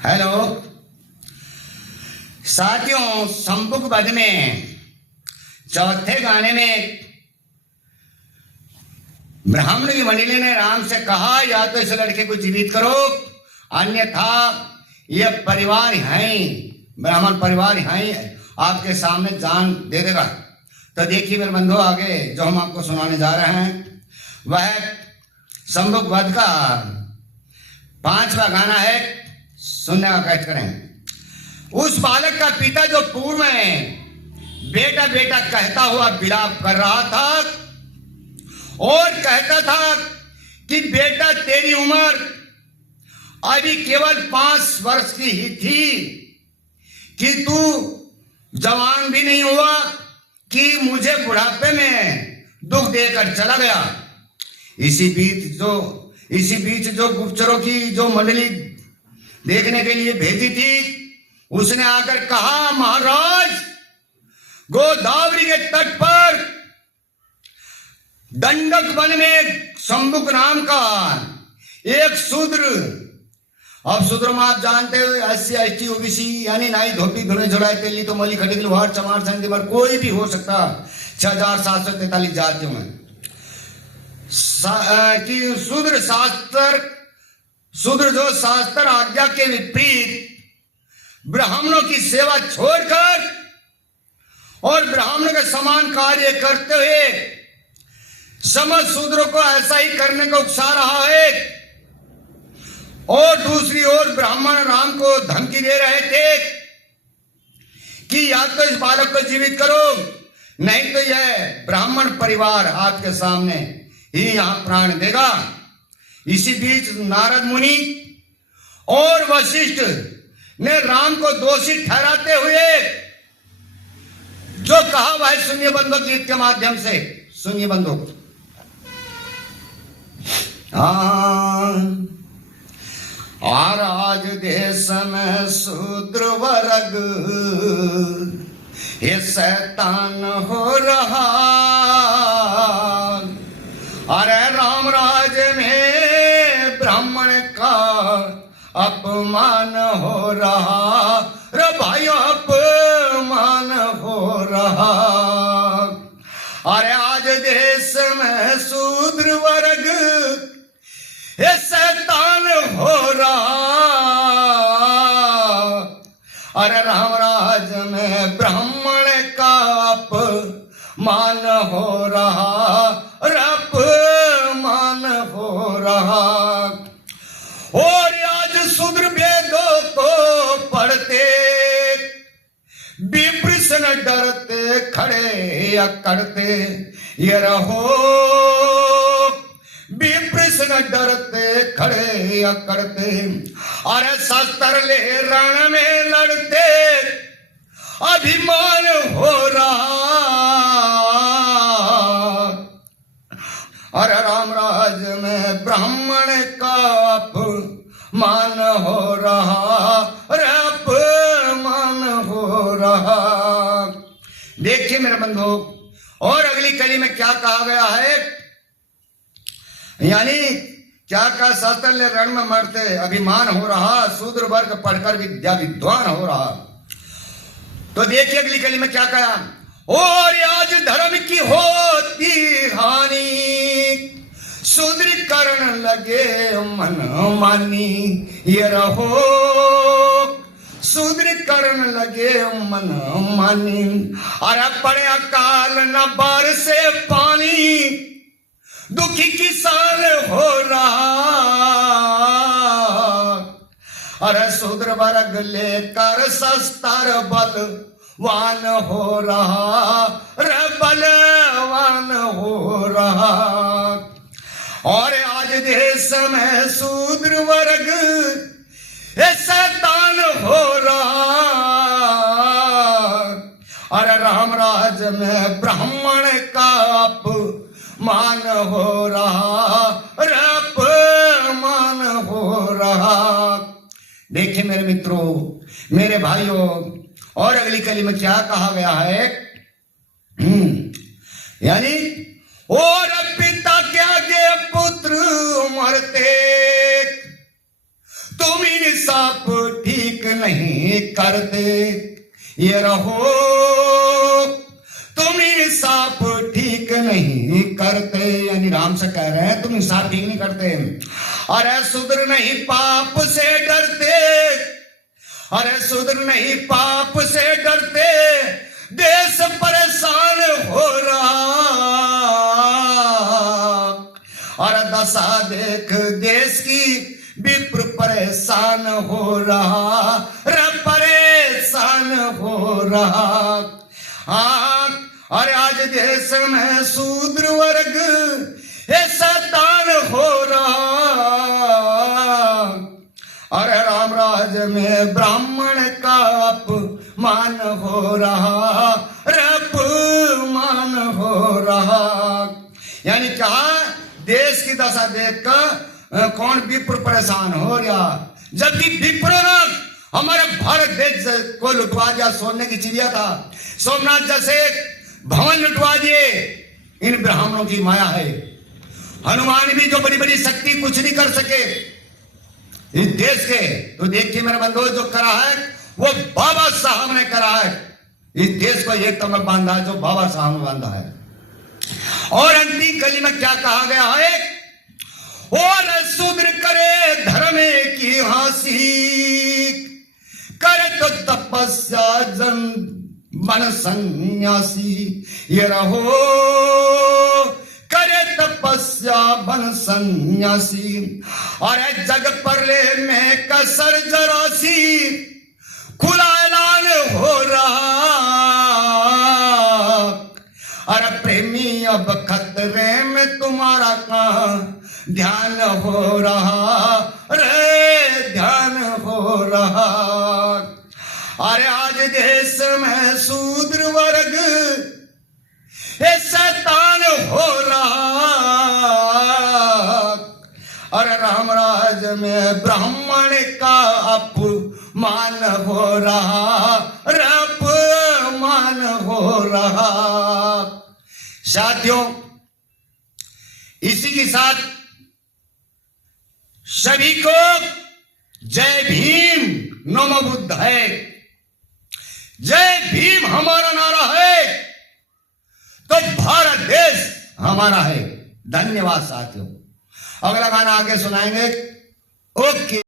Hello साथियों, संबुक वध में चौथे गाने में ब्राह्मण की मंडली ने राम से कहा, या तो इस लड़के को जीवित करो, अन्यथा यह परिवार है, ब्राह्मण परिवार है, आपके सामने जान दे देगा। तो देखिए मेरे बंधु, आगे जो हम आपको सुनाने जा रहे हैं वह संबुक वध का 5वां गाना है। सुनने का कष्ट करें। उस बालक का पिता जो पूर्व में बेटा बेटा कहता हुआ विलाप कर रहा था और कहता था कि बेटा तेरी उम्र अभी केवल 5 वर्ष की ही थी कि तू जवान भी नहीं हुआ कि मुझे बुढ़ापे में दुख देकर चला गया। इसी बीच जो गुप्तचरों की जो मंडली देखने के लिए भेजी थी, उसने आकर कहा, महाराज गोदावरी के तट पर दंडक वन में संबुक नाम का एक शूद्र, अब शूद्र में आप जानते हो SC ST OBC यानी नाई धोपी धुने झुड़ाए तेली तो मोली खटिकल वार चमार संगीमर कोई भी हो सकता 6743 जातियों में कि शूद्र जो शास्त्र आज्ञा के विपरीत ब्राह्मणों की सेवा छोड़कर और ब्राह्मणों के समान कार्य करते हुए समस्त शूद्रों को ऐसा ही करने को उकसा रहा है, और दूसरी ओर ब्राह्मण राम को धमकी दे रहे थे कि या तो इस बालक को जीवित करो, नहीं तो यह ब्राह्मण परिवार आपके सामने ही यहां प्राण देगा। इसी बीच नारद मुनि और वशिष्ठ ने राम को दोषी ठहराते हुए जो कहा वह सुनिए बंधु गीत के माध्यम से। सुनिए बंधु। आज देश में शूद्र वर्ग ये शैतान हो रहा, अरे राम राज में ब्राह्मण का अपमान हो रहा, रे भाइयों अपमान हो रहा। अरे आज देश में शूद्र वर्ग ये शैतान हो रहा, अरे राम राज में ब्राह्मण का अपमान हो रहा, अपमान हो रहा। और आज शूद्र वेदों को पढ़ते विप्रसन डरते खड़े अकड़ते ये रहो, विप्रसन डरते खड़े अकड़ते, अरे शस्त्र ले रण में लड़ते अभिमान हो रहा, अरे राम राज में ब्राह्मण का अपमान हो रहा, अरे अपमान हो रहा। देखिए मेरे बंधु, और अगली कली में क्या कहा गया है, यानी क्या कहा, शास्त्र ले रण में मरते अभिमान हो रहा, शूद्र वर्ग पढ़कर विद्या विद्वान हो रहा। तो देखिए अगली कली में क्या कहा, और आज धर्म की होती हानि शूद्रीकरण लगे मन मानी, ये रहो शूद्रीकरण लगे मन मानी, अरे पड़े अकाल न बरसे पानी दुखी किसान हो रहा, अरे शूद्र वर्ग लेकर शस्त्र बलवान हो रहा, रे बलवान हो रहा। और आज देश में शूद्र वर्ग शैतान हो रहा, अरे राम राज में ब्राह्मण का अपमान हो रहा, अपमान हो रहा। देखिए मेरे मित्रों, मेरे भाइयों, और अगली कली में क्या कहा गया है, यानी और पिता के आगे पुत्र मरते तुम इंसाफ ठीक नहीं करते, ये रहो तुम इंसाफ ठीक नहीं करते। यानी राम से कह रहे हैं तुम इंसाफ ठीक नहीं करते। अरे सुधर नहीं पाप से डरते, अरे सुधर नहीं पाप से डरते, देश परेशान हो रहा। और दशा देख देश की, विप्र परेशान हो रहा, रे परेशान हो रहा। हाँ, अरे आज देश में शूद्र वर्ग ये शैतान हो रहा। अरे राम राज में ब्राह्मण का अपमान हो रहा, रे अपमान हो रहा। यानी क्या, देश की दशा देखकर कौन विप्र परेशान हो रहा, जबकि विप्र ना हमारे भारत देश को लुटवा दिया, सोने की चिड़िया था। सोमनाथ जैसे भवन लुटवा दिए, इन ब्राह्मणों की माया है। हनुमान भी जो बड़ी बड़ी शक्ति कुछ नहीं कर सके इस देश के। तो देखिए मेरे बंधु, जो करा है वो बाबा साहब ने करा है। इस देश को एक तमक बांधा जो बाबा साहब ने बांधा है। और अंतिम कली में क्या कहा गया है, और शूद्र करे धर्म की हासिल, करे तो तपस्या जन मन सन्यासी। ये रहो करे तपस्या बन सन्यासी। और जग परले में कसर जरासी, खुला ऐलान हो रहा। अरे प्रेमी अब खतरे में तुम्हारा कहाँ ध्यान हो रहा, रे ध्यान हो रहा। अरे आज देश में शूद्र वर्ग ये शैतान हो रहा। अरे राम राज में ब्राह्मण का अपमान हो रहा, रे अपमान हो रहा। साथियों, इसी के साथ सभी को जय भीम, नमो बुद्धाय। जय भीम हमारा नारा है तो भारत देश हमारा है। धन्यवाद साथियों। अगला गाना आगे सुनाएंगे। ओके।